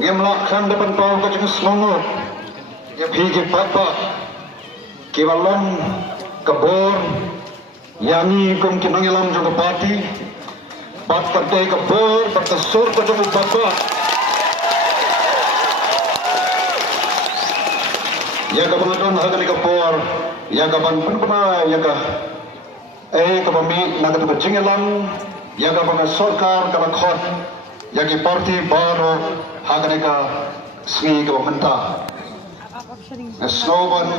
ngemlak kan depan pau ka jeng selongo ya phigi papa kibalon kabor yangi kum kinangelam juga parti bat kadai kabor bat kasur ka jeng papa ya ka bangadon hagani kabor ya ka ban punpuna ya ka kabami nagat ka jengelam ya ka bang sarkar ka khot ya ki parti baru hagani ka smi ka menta slogan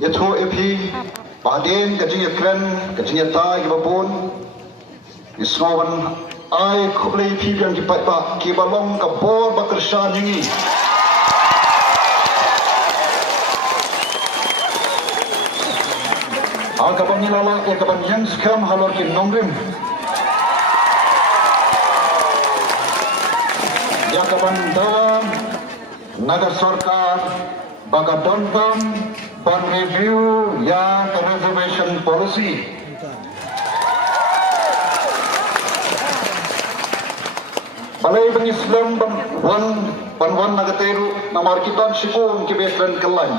ya thro epi baden ka jing kren ka jing tai ka bapun slogan ai khublei phi yang ki pa ki balong ka bor bakrsha jingi kapan nilala ke kapan yang skam halor ki nongrim ya kapan dalam naga sarkar baga donkam ban review ya reservation policy balai bang Islam ban naga teru namar kitan sikun ki besran kelai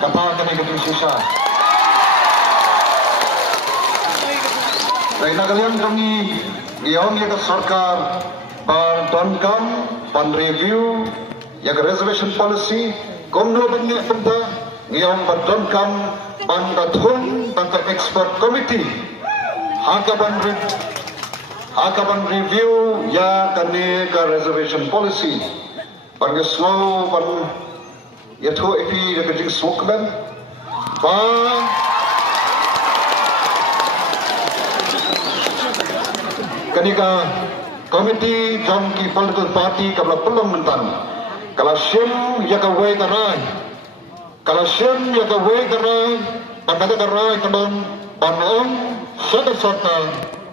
kata kene ke susah Raina kalian kami giong ya ke sarkar ban donkam ban review ya ke reservation policy komno banyak benda giong ban donkam ban kathun ban ka expert committee haka ban review ya kane ka reservation policy ban ke slow ban ya tho epi ya ke jing sokban ban kanika komiti jongki political party kabla pelong mentan kala sim ya ka wei karai kala sim ya ka wei karai pandaga karai kadon banong sada sota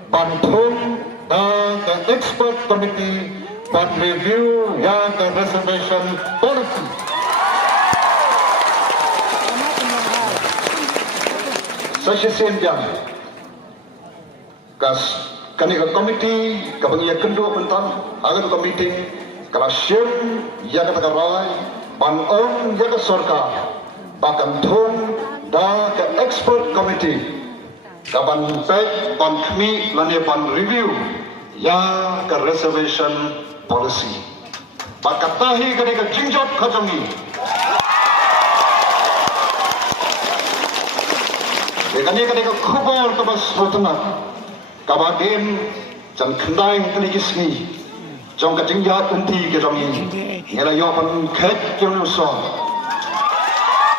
banthum ka expert committee ban review ya ka reservation policy session jam kas kanika komiti kabangia kendo pentan agar ka meeting kala sim ya ka karai ban ya ka sarkar bakan thum da ka expert committee kaban pek ban kmi lane ban review ya ka reservation policy bakatahi kanika jingjot khajangi kanika khubor ka bas rotna kabadim jan khandai telikismi jong ka jingya unti ke jong yin ngela yo pan khet jong so